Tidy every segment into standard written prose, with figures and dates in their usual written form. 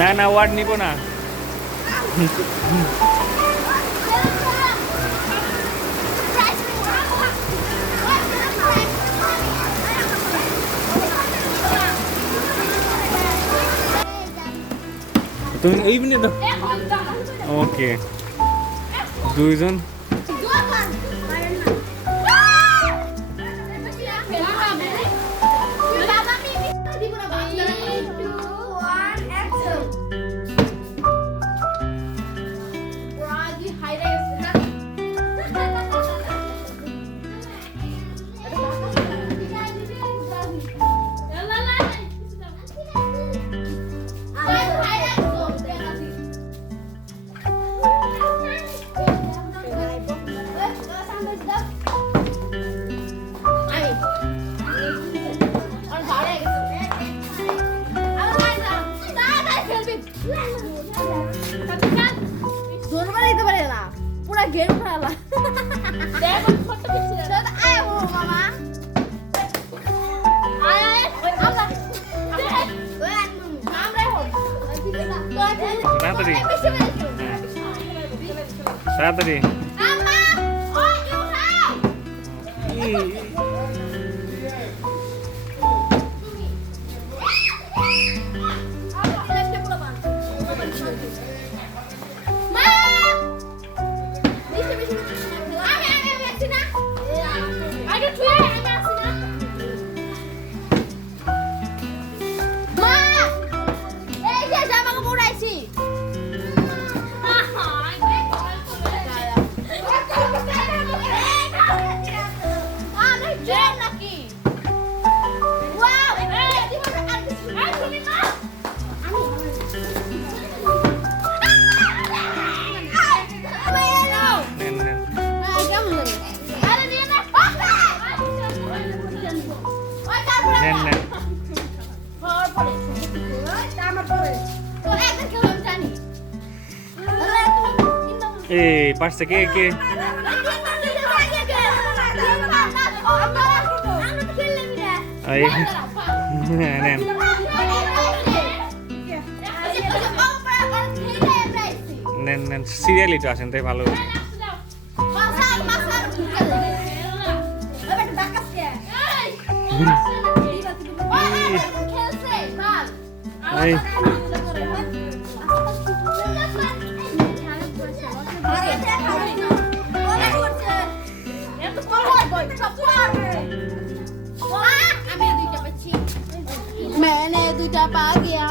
না না ওয়ার্ড নিব না। তুমি এই মিনিট দাও। ওকে দুইজন गेम खेला देखो फोटो खींच रहा है आए वो मामा आए आए आला ओए नाम रे हो तातरी तातरी अम्मा ओ यू हाउ Eh, পারছে কে কে এই নেন নেন নেন সিরিয়ালি তো আসেন তাই ভালো এই मैंने दूजा पा गया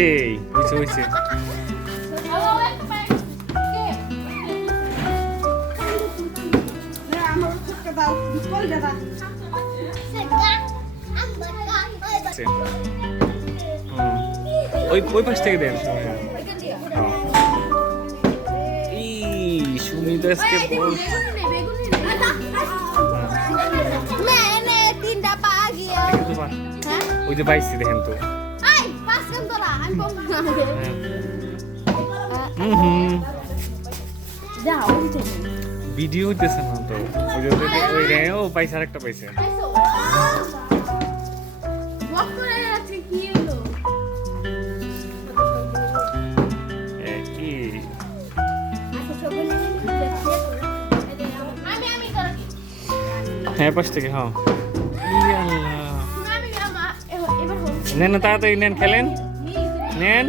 এই হইছে হইছে ওই ওই পাশ থেকে দেন সুমিত আজকে ওই যে পাইছি দেখেন তো ভিডিও হইতেছে না তো ওই যে ও পাইছে আরেকটা পাইছে হ্যাঁ পাশ থেকে হ্যাঁ নেন তাড়াতাড়ি নেন খেলেন নেন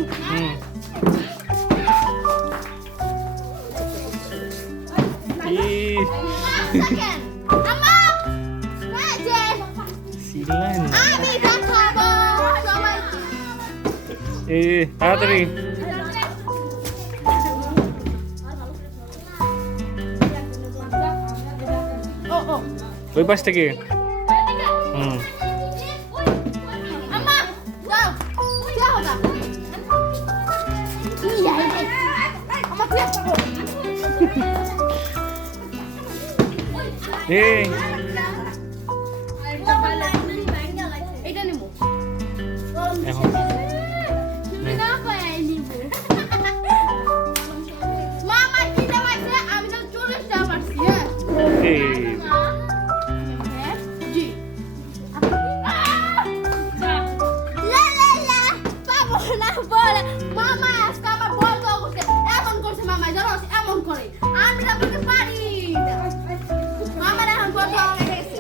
তাড়াতাড়ি ওই পাশ থেকে এই এটা নিবো এখন তুমি না পায় নিব মামা কি দেওয়াইছে আমি তো 40 টাকা পারছি হ্যাঁ এই হ্যাঁ জি লা লা লা পাবো না বলে মামা আজকে আমার বল দাও করতে এমন করছে মামা জানো এমন করে আমি না বলতে পারি না মামা এখন বল দাও গেছে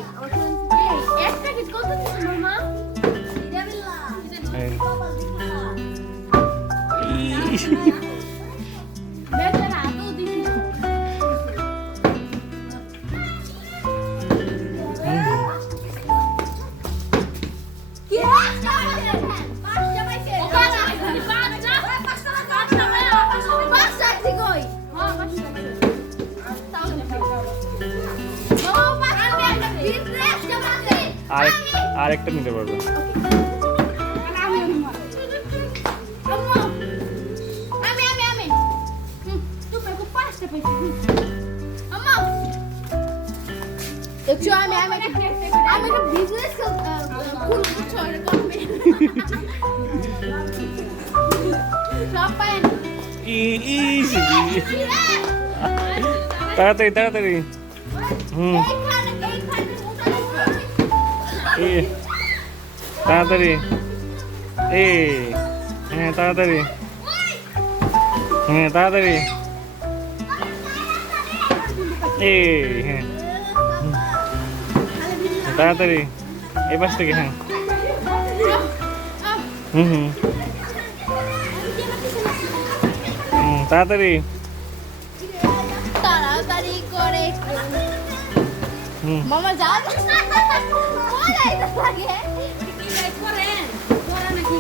এই একটা কি কত দিছ মামা এই বেচারা তো দিছি কি পাঁচটা পাইছে পাঁচটা ঠিক কই হ্যাঁ পাঁচটা তাও ও পাঁচটা একটা বিজনেস কামাতে আরেকটা নিতে পারবে আমি তুমি কো পাঁচটা পাইছে আম্মা দেখছো আমি একটা বিজনেস খুলবো ছয় করবে সব পায় ইজি তাড়াতাড়ি তাড়াতাড়ি হুম এই তাড়াতাড়ি এই হ্যাঁ তাড়াতাড়ি হ্যাঁ তাড়াতাড়ি এই হ্যাঁ তাড়াতাড়ি এই পাশ থেকে হ্যাঁ হুম হুম হুম তাড়াতাড়ি তাড়াতাড়ি করে হুম মামা যাও বলাই তো লাগে কি গাই করেন তোরা নাকি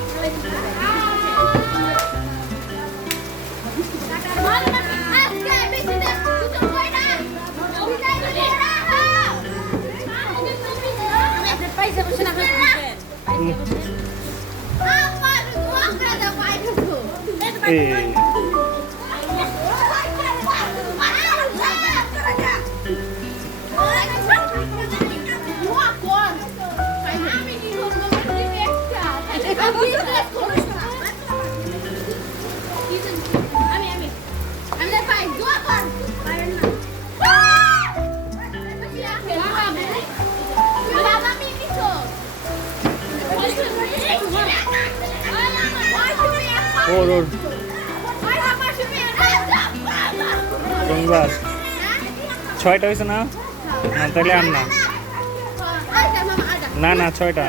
আজকে বেশি দে তুই তো কই না বিদায় করে আমি একটা পয়সা বসে না আমার দোয়া করে দাও পাইছো এই ওর ওর সঙ্গাস ছয়টা হয়েছে না না তাহলে আর না না না ছয়টা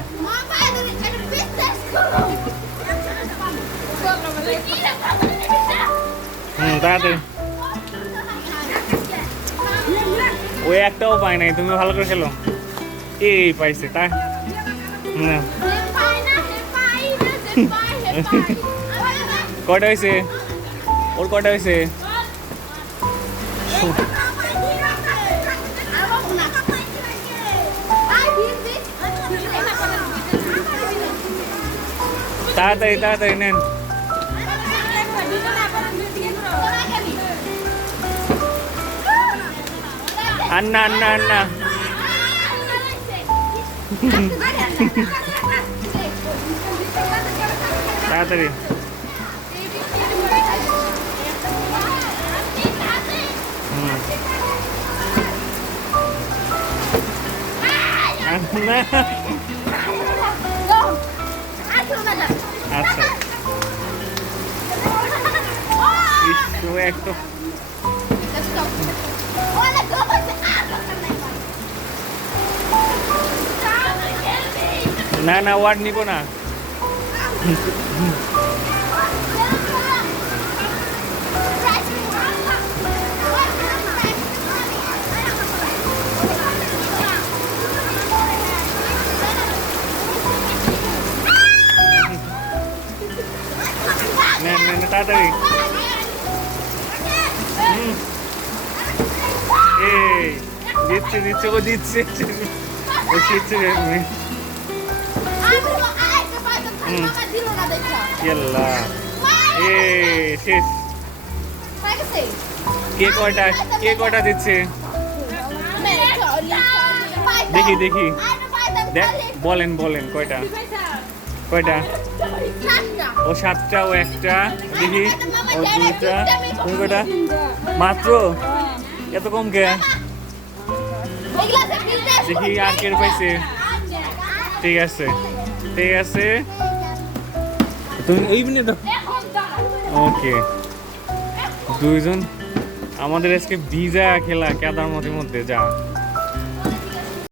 হুম তাড়াতাড়ি ওই একটাও পাই নাই তুমি ভালো করে খেলো এই পাইছে তা না কয়টা হয়েছে ওর কয়টা হয়েছে তাড়াতাড়ি তাড়াতাড়ি নেন আন্না আন্না আন্না তাড়াতাড়ি আন্না আচ্ছা একটু না না ওয়ার্ড নিব না তাড়াতাড়ি এই দিচ্ছে দিচ্ছে ও দিচ্ছে ও দিচ্ছে ইয়াল্লা এ শেষ কে কয়টা দিচ্ছে দেখি দেখি দেখ বলেন বলেন কয়টা কয়টা ও 7টা ও 1টা দেখি ও 2টা তুমি কয়টা মাত্র এত কম কে দেখি আর কে পাইছে ঠিক আছে ঠিক আছে তুমি ওই মিনিট ওকে দুইজন আমাদের আজকে ভিজা খেলা কেদার মধ্যে যা